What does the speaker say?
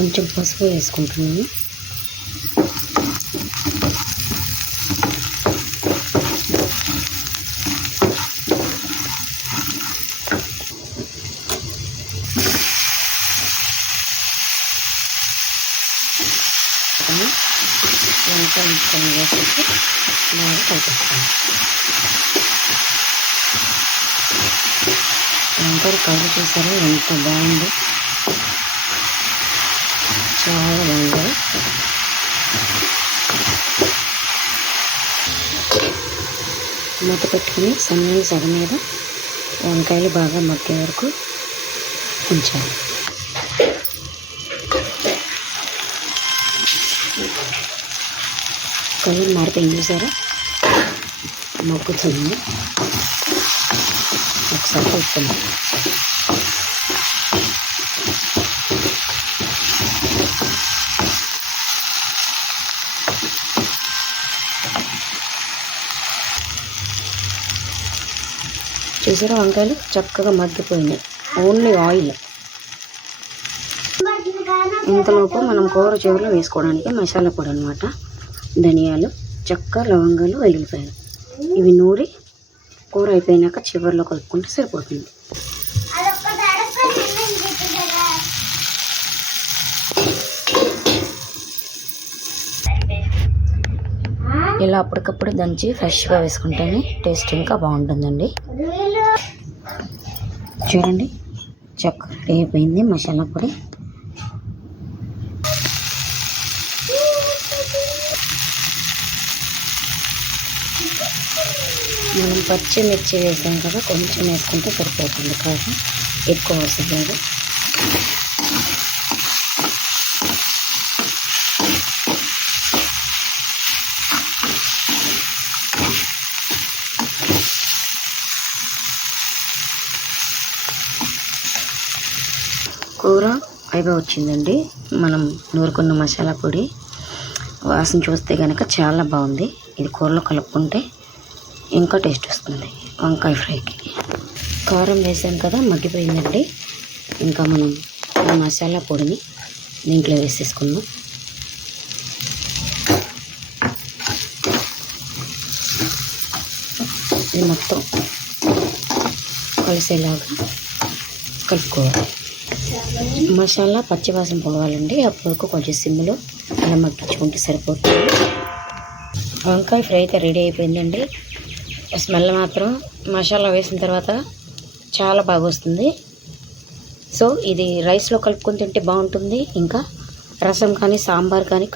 కొంచెం పసుపు వేసుకుంటున్నాను. వంకాయ ముక్కలు వేసేసి బాగా కలిపిస్తాను. వంకాయ కలర్ చూసారా ఎంత బాగుంది, చాలా బాగుంది. మూత పెట్టుకుని సన్నని సగ మీద వంకాయలు బాగా మగ్గే వరకు ఉంచాలి. కలర్ మారిపోయింది చూసారా, మగ్గుతుంది. ఒకసారి కలుపుకుందాం. చూసారా వంకాయలు చక్కగా మగ్గిపోయినాయి, ఓన్లీ ఆయిల్. ఇంతలోపు మనం కూర చివరిలో వేసుకోవడానికి మసాలా పొడి అనమాట. ధనియాలు, చెక్క, లవంగాలు, వెల్లుల్లిపాయలు ఇవి నూరి కూర అయిపోయినాక చివరిలో కలుపుకుంటే సరిపోతుంది. ఇలా అప్పటికప్పుడు దంచి ఫ్రెష్గా వేసుకుంటేనే టేస్ట్ ఇంకా బాగుంటుందండి. చూడండి చెక్క రెడీ అయిపోయింది. మసాలా పొడి మనం పచ్చిమిర్చి వేసాం కదా, కొంచెం వేసుకుంటే సరిపోతుంది, కాదు ఎక్కువ అవసరం లేదు. కూర అయిపోయి వచ్చిందండి. మనం నూరుకున్న మసాలా పొడి వాసన చూస్తే కనుక చాలా బాగుంది. ఇది కూరలో కలుపుకుంటే ఇంకా టేస్ట్ వస్తుంది. వంకాయ ఫ్రైకి కారం వేసాం కదా, మగ్గిపోయిందండి. ఇంకా మనం ఈ మసాలా పొడిని దీంట్లో వేసేసుకుందాం. ఇది మొత్తం కలిసేలాగా కలుపుకోవాలి. మసాలా పచ్చివాసన పోవాలండి, అప్పటి వరకు కొంచెం సిమ్లో అలా మగ్గించుకుంటే సరిపోతుంది. వంకాయ ఫ్రై అయితే రెడీ అయిపోయిందండి. స్మెల్ మాత్రం మసాలా వేసిన తర్వాత చాలా బాగా వస్తుంది. సో ఇది రైస్లో కలుపుకొని తింటే బాగుంటుంది. ఇంకా రసం కానీ సాంబార్ కానీ